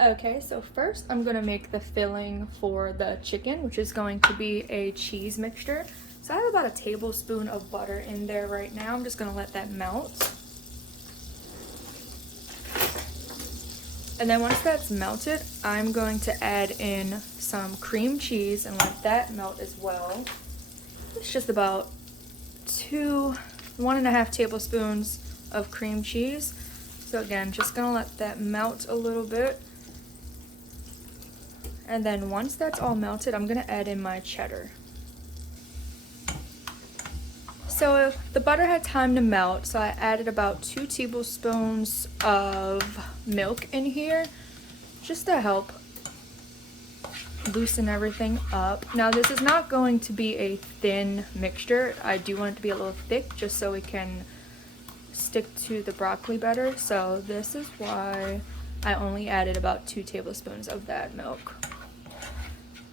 Okay, so first I'm gonna make the filling for the chicken, which is going to be a cheese mixture. So I have about a tablespoon of butter in there right now. I'm just gonna let that melt. And then once that's melted, I'm going to add in some cream cheese and let that melt as well. It's just about 1.5 tablespoons of cream cheese. So again, just gonna let that melt a little bit. And then once that's all melted, I'm gonna add in my cheddar. So the butter had time to melt, so I added about 2 tablespoons of milk in here just to help loosen everything up. Now this is not going to be a thin mixture. I do want it to be a little thick just so it can stick to the broccoli better. So this is why I only added about 2 tablespoons of that milk.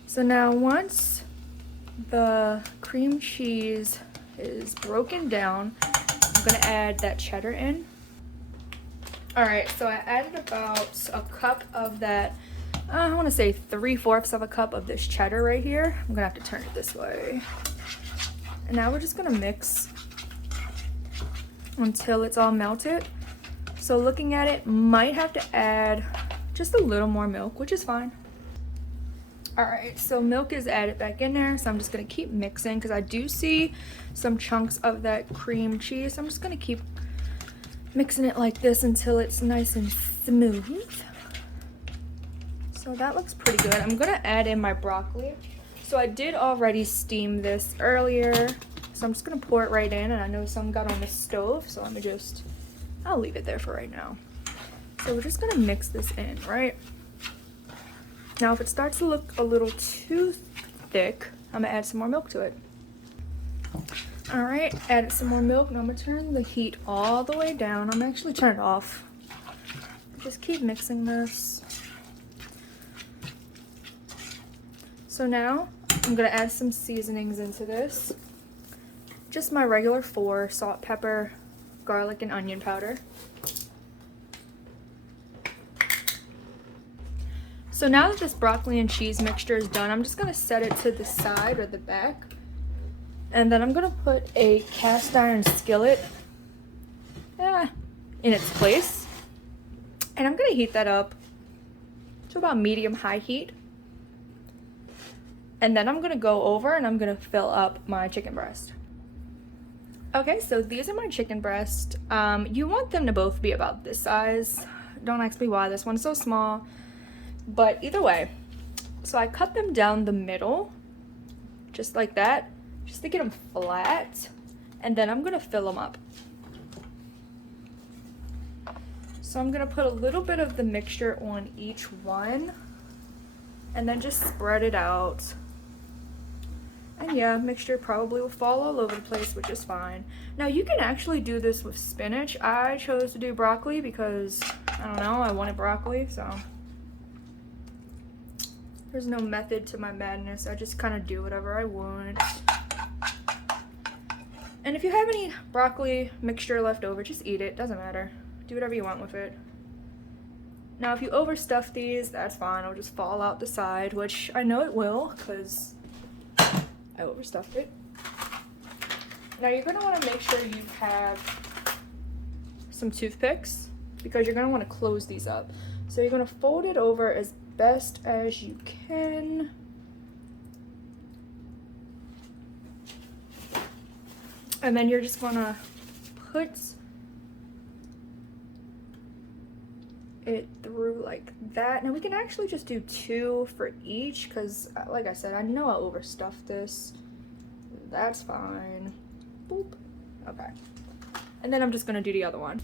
So now once the cream cheese is broken down, I'm gonna add that cheddar in. All right, so I added about a cup of that, I wanna say 3/4 of a cup of this cheddar right here. I'm gonna have to turn it this way. And now we're just gonna mix until it's all melted. So looking at it, might have to add just a little more milk, which is fine. All right, so milk is added back in there, so I'm just gonna keep mixing because I do see some chunks of that cream cheese. I'm just gonna keep mixing it like this until it's nice and smooth. So that looks pretty good. I'm gonna add in my broccoli. So I did already steam this earlier, so I'm just gonna pour it right in, and I know some got on the stove, so I'll leave it there for right now. So we're just gonna mix this in, right? Now, if it starts to look a little too thick, I'm gonna add some more milk to it. All right, added some more milk. Now I'm gonna turn the heat all the way down. I'm gonna actually turn it off. Just keep mixing this. So now I'm gonna add some seasonings into this. Just my regular 4: salt, pepper, garlic, and onion powder. So now that this broccoli and cheese mixture is done, I'm just gonna set it to the side or the back. And then I'm gonna put a cast iron skillet in its place. And I'm gonna heat that up to about medium-high heat. And then I'm gonna go over and I'm gonna fill up my chicken breast. Okay, so these are my chicken breast. You want them to both be about this size. Don't ask me why this one's so small. But either way, so I cut them down the middle, just like that, just to get them flat, and then I'm gonna fill them up. So I'm gonna put a little bit of the mixture on each one, and then just spread it out. And yeah, mixture probably will fall all over the place, which is fine. Now you can actually do this with spinach. I chose to do broccoli because, I don't know, I wanted broccoli, so. There's no method to my madness. I just kind of do whatever I want. And if you have any broccoli mixture left over, just eat it. Doesn't matter. Do whatever you want with it. Now, if you overstuff these, that's fine. It'll just fall out the side, which I know it will because I overstuffed it. Now, you're going to want to make sure you have some toothpicks because you're going to want to close these up. So you're going to fold it over as best as you can. And then you're just gonna put it through like that. Now we can actually just do 2 for each because like I said, I know I overstuffed this. That's fine. Boop. Okay. And then I'm just gonna do the other one.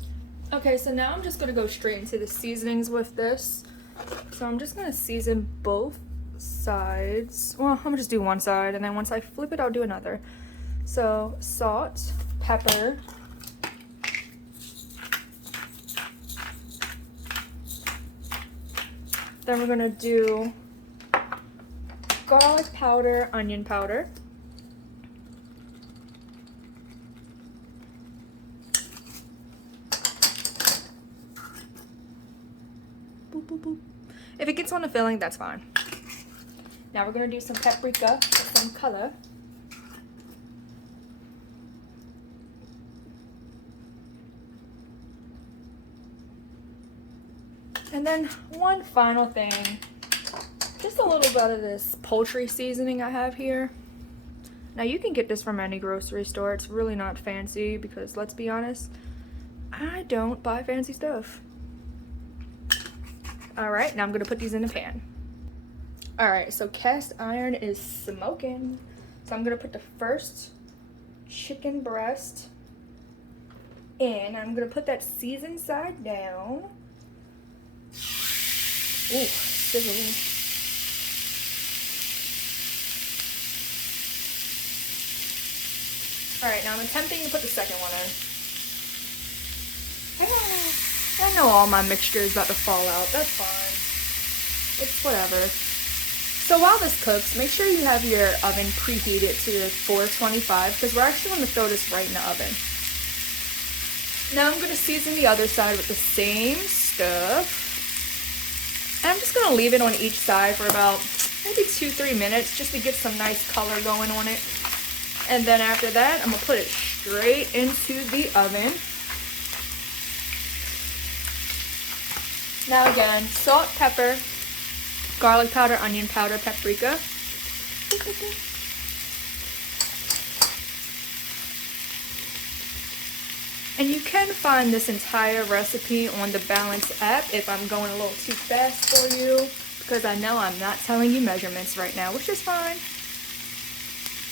Okay, so now I'm just gonna go straight into the seasonings with this. So I'm just gonna season both sides. Well, I'm gonna just do one side, and then once I flip it, I'll do another. So salt, pepper, then we're gonna do garlic powder, onion powder, boop, boop, boop. If it gets on the filling, that's fine. Now we're gonna do some paprika for some color. And then one final thing, just a little bit of this poultry seasoning I have here. Now you can get this from any grocery store. It's really not fancy because, let's be honest, I don't buy fancy stuff. Alright, now I'm gonna put these in the pan. Alright, so cast iron is smoking. So I'm gonna put the first chicken breast in. I'm gonna put that seasoned side down. Ooh, sizzling. Alright, now I'm attempting to put the second one in. I know all my mixture is about to fall out. That's fine. It's whatever. So while this cooks, make sure you have your oven preheated to 425 because we're actually going to throw this right in the oven. Now I'm going to season the other side with the same stuff. And I'm just going to leave it on each side for about maybe 2-3 minutes just to get some nice color going on it. And then after that, I'm going to put it straight into the oven. Now again, salt, pepper, garlic powder, onion powder, paprika. And you can find this entire recipe on the Balance app if I'm going a little too fast for you, because I know I'm not telling you measurements right now, which is fine.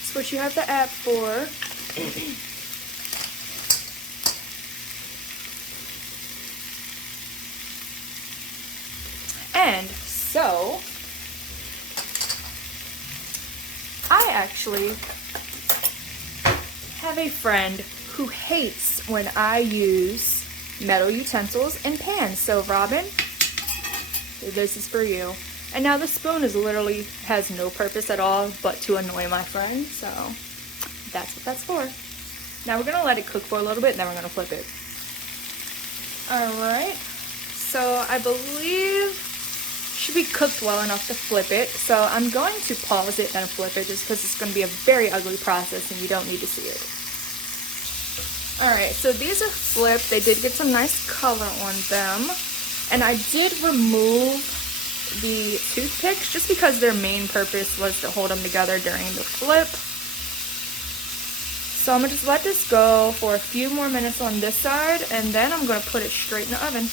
It's what you have the app for. And so, I actually have a friend who hates when I use metal utensils and pans. So Robin, this is for you. And now the spoon is literally has no purpose at all but to annoy my friend. So that's what that's for. Now we're gonna let it cook for a little bit and then we're gonna flip it. Alright, so I believe it should be cooked well enough to flip it. So I'm going to pause it and flip it just because it's going to be a very ugly process and you don't need to see it. Alright, so these are flipped. They did get some nice color on them. And I did remove the toothpicks just because their main purpose was to hold them together during the flip. So I'm going to just let this go for a few more minutes on this side and then I'm going to put it straight in the oven.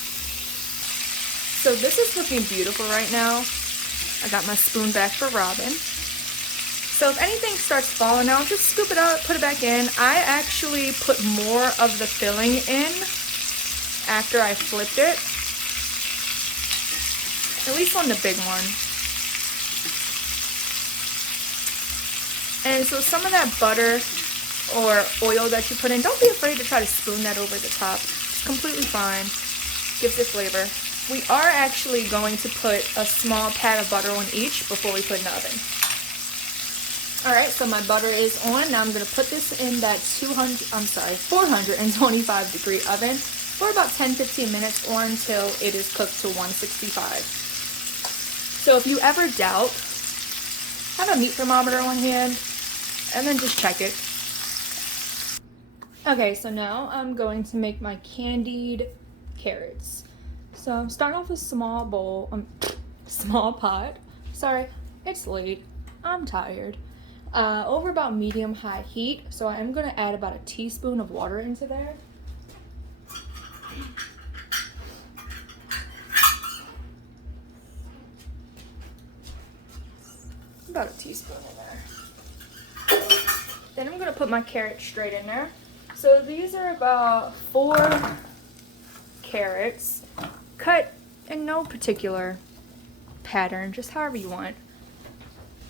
So this is looking beautiful right now. I got my spoon back for Robin. So if anything starts falling out, just scoop it out, put it back in. I actually put more of the filling in after I flipped it. At least on the big one. And so some of that butter or oil that you put in, don't be afraid to try to spoon that over the top. It's completely fine. Gives it flavor. We are actually going to put a small pat of butter on each before we put in the oven. Alright, so my butter is on. Now I'm going to put this in that 425 degree oven for about 10-15 minutes or until it is cooked to 165. So if you ever doubt, have a meat thermometer on hand and then just check it. Okay, so now I'm going to make my candied carrots. So I'm starting off with a small bowl, small pot. Sorry, it's late. I'm tired. Over about medium-high heat. So I'm going to add about a teaspoon of water into there. About a teaspoon in there. Then I'm going to put my carrots straight in there. So these are about 4 carrots, cut in no particular pattern, just however you want.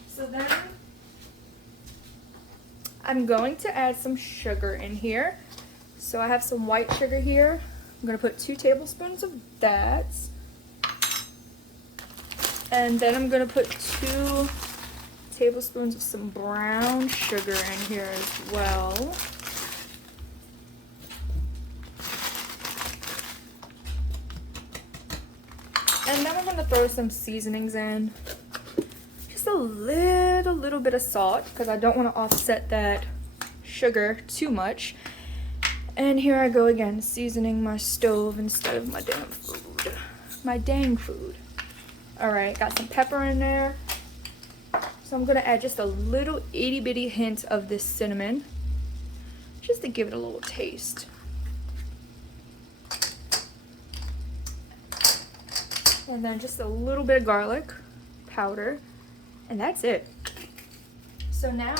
So then I'm going to add some sugar in here. So I have some white sugar here. I'm going to put 2 tablespoons of that. And then I'm going to put 2 tablespoons of some brown sugar in here as well. And then we're gonna throw some seasonings in. Just a little bit of salt because I don't want to offset that sugar too much. And here I go again, seasoning my stove instead of my damn food. My dang food. Alright, got some pepper in there. So I'm gonna add just a little itty bitty hint of this cinnamon, just to give it a little taste. And then just a little bit of garlic powder, and that's it. So now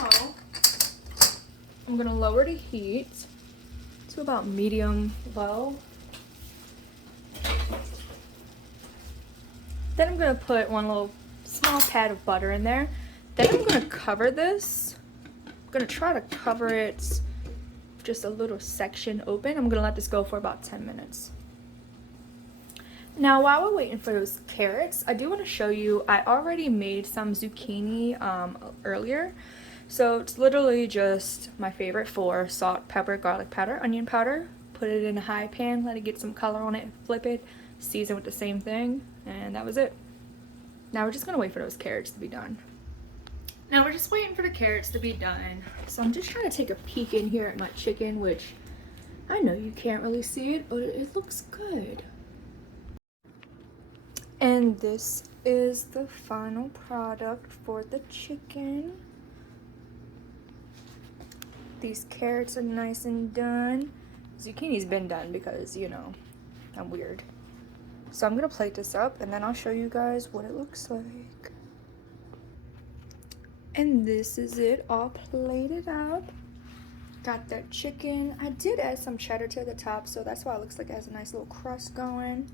I'm gonna lower the heat to about medium low. Then I'm gonna put one little small pat of butter in there. Then I'm gonna cover this. I'm gonna try to cover it just a little section open. I'm gonna let this go for about 10 minutes. Now while we're waiting for those carrots, I do want to show you, I already made some zucchini earlier. So it's literally just my favorite 4: salt, pepper, garlic powder, onion powder. Put it in a high pan, let it get some color on it, flip it, season with the same thing, and that was it. Now we're just gonna wait for those carrots to be done. Now we're just waiting for the carrots to be done. So I'm just trying to take a peek in here at my chicken, which I know you can't really see it, but it looks good. And this is the final product for the chicken. These carrots are nice and done. Zucchini's been done because, you know, I'm weird. So I'm gonna plate this up and then I'll show you guys what it looks like. And this is it, all plated up. Got that chicken. I did add some cheddar to the top, so that's why it looks like it has a nice little crust going.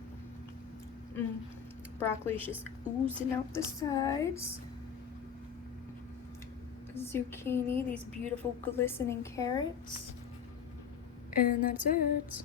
Broccoli's just oozing out the sides. Zucchini, these beautiful glistening carrots. And that's it.